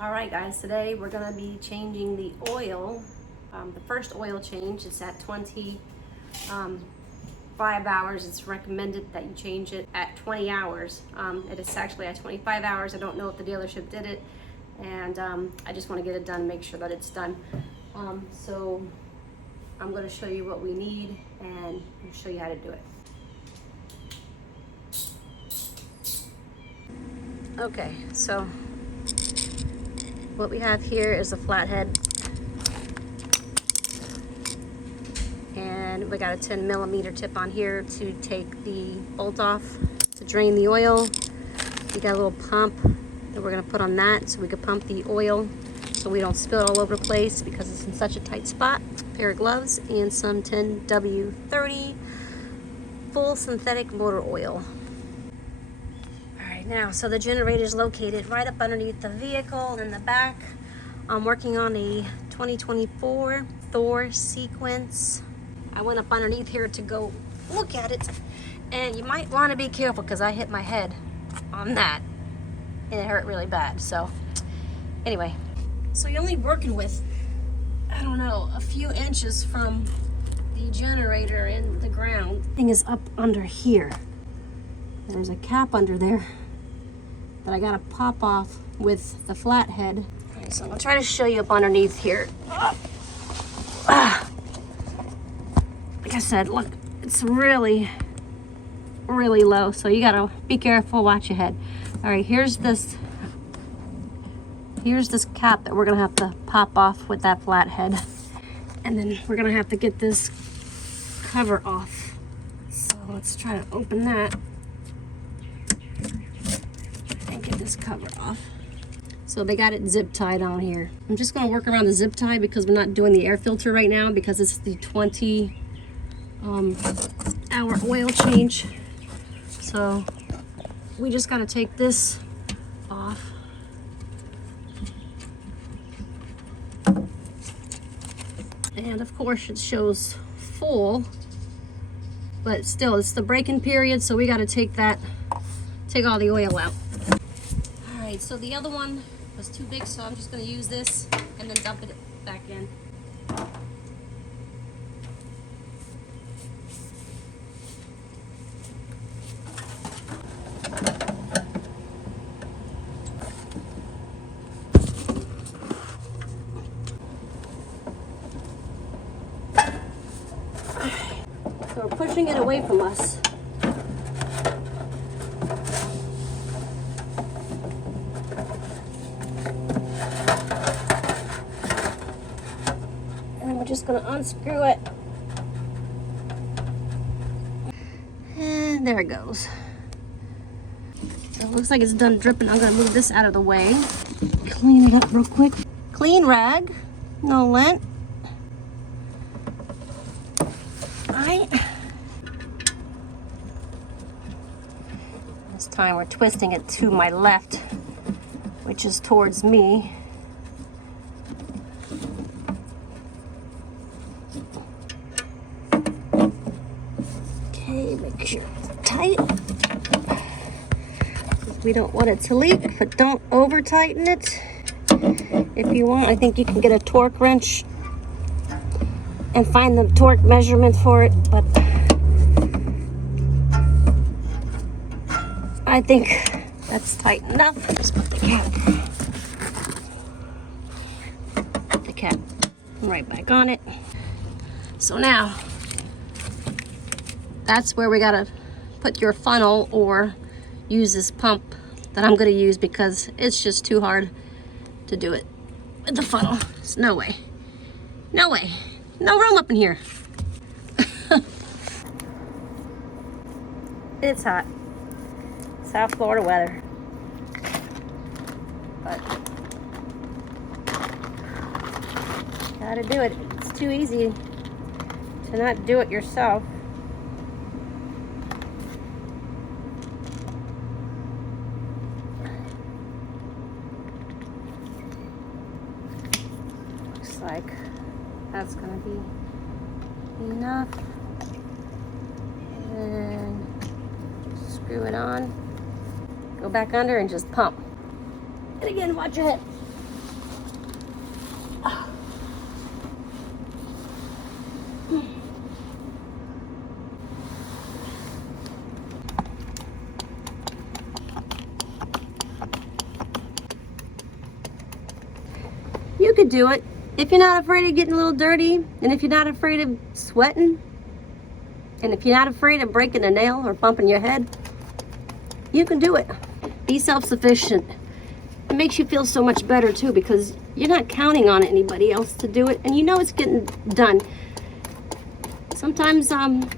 All right, guys, today we're gonna be changing the oil. The first oil change is at 25 hours. It's recommended that you change it at 20 hours. It is actually at 25 hours. I don't know if the dealership did it, and I just wanna get it done, make sure that it's done. So I'm gonna show you what we need and show you how to do it. Okay, so what we have here is a flathead, and we got a 10mm tip on here to take the bolt off to drain the oil. We got a little pump that we're gonna put on that so we can pump the oil so we don't spill it all over the place because it's in such a tight spot. A pair of gloves and some 10W30 full synthetic motor oil. Now, so the generator is located right up underneath the vehicle in the back. I'm working on a 2024 Thor sequence. I went up underneath here to go look at it, and you might want to be careful because I hit my head on that and it hurt really bad. So anyway, so you're only working with, I don't know, a few inches from the generator in the ground. Thing is up under here. There's a cap under there that I gotta pop off with the flathead. Okay, so I'll try to show you up underneath here. Like I said, look, it's really, really low, so you gotta be careful, watch your head. All right, here's this cap that we're gonna have to pop off with that flathead, and then we're gonna have to get this cover off. So let's try to open that. Get this cover off. So they got it zip tied on here. I'm just going to work around the zip tie because we're not doing the air filter right now because it's the 20 hour oil change. So we just got to take this off. And of course it shows full, but still it's the break-in period, so we got to take all the oil out. So the other one was too big, so I'm just going to use this and then dump it back in. So we're pushing it away from us. Just gonna unscrew it, and there it goes. So it looks like it's done dripping. I'm gonna move this out of the way, clean it up real quick. Clean rag, no lint. All right, this time we're twisting it to my left, which is towards me. Make sure it's tight. We don't want it to leak, but don't over tighten it. If you want, I think you can get a torque wrench and find the torque measurement for it, but I think that's tight enough. Just put the cap right back on it. So now that's where we gotta put your funnel or use this pump that I'm gonna use because it's just too hard to do it with the funnel. There's no way. No way. No room up in here. It's hot. South Florida weather. But gotta do it. It's too easy to not do it yourself. Like that's gonna be enough, and just screw it on, go back under and just pump. And again, watch your head. could do it. If you're not afraid of getting a little dirty, and if you're not afraid of sweating, and if you're not afraid of breaking a nail or bumping your head, you can do it. Be self-sufficient. It makes you feel so much better too, because you're not counting on anybody else to do it, and you know it's getting done. Sometimes some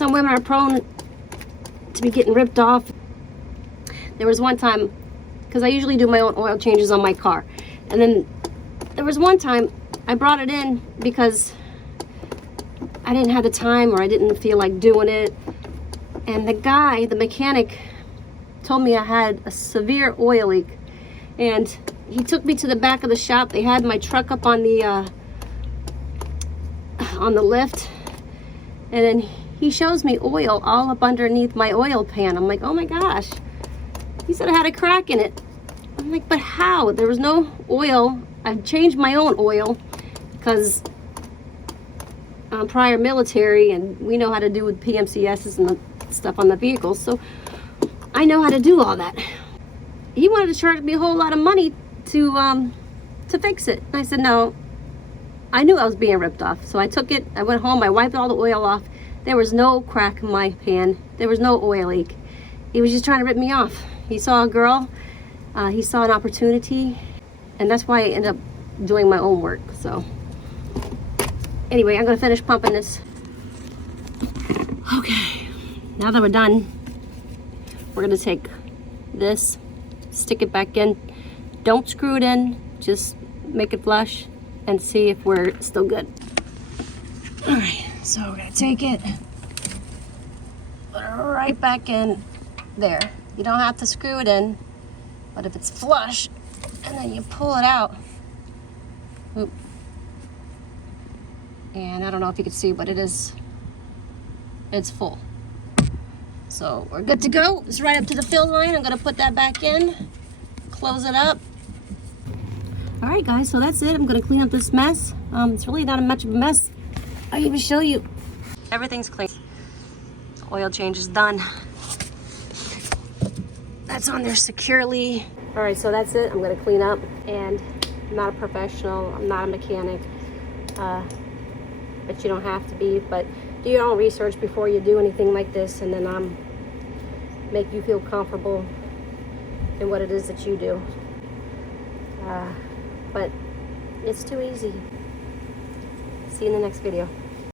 women are prone to be getting ripped off. There was one time, because I usually do my own oil changes on my car, and then there was one time I brought it in because I didn't have the time, or I didn't feel like doing it, and the mechanic told me I had a severe oil leak, and he took me to the back of the shop. They had my truck up on the lift, and then he shows me oil all up underneath my oil pan. I'm like, oh my gosh. He said I had a crack in it. I'm like, but how? There was no oil. I've changed my own oil because I'm prior military, and we know how to do with PMCSs and the stuff on the vehicles, so I know how to do all that. He wanted to charge me a whole lot of money to fix it. And I said, no. I knew I was being ripped off, so I took it. I went home. I wiped all the oil off. There was no crack in my pan. There was no oil leak. He was just trying to rip me off. He saw a girl. He saw an opportunity, and that's why I ended up doing my own work. So anyway, I'm gonna finish pumping this. Okay, now that we're done, we're gonna take this, stick it back in. Don't screw it in, just make it flush and see if we're still good. All right, so we're gonna take it, put it right back in there. You don't have to screw it in, but if it's flush, and then you pull it out, oop, and I don't know if you can see, but it's full. So we're good to go. It's right up to the fill line. I'm gonna put that back in, close it up. All right, guys, so that's it. I'm gonna clean up this mess. It's really not much of a mess. I'll even show you. Everything's clean. Oil change is done. That's on there securely. All right, so that's it. I'm gonna clean up, and I'm not a professional. I'm not a mechanic, but you don't have to be. But do your own research before you do anything like this, and then make you feel comfortable in what it is that you do. But it's too easy. See you in the next video.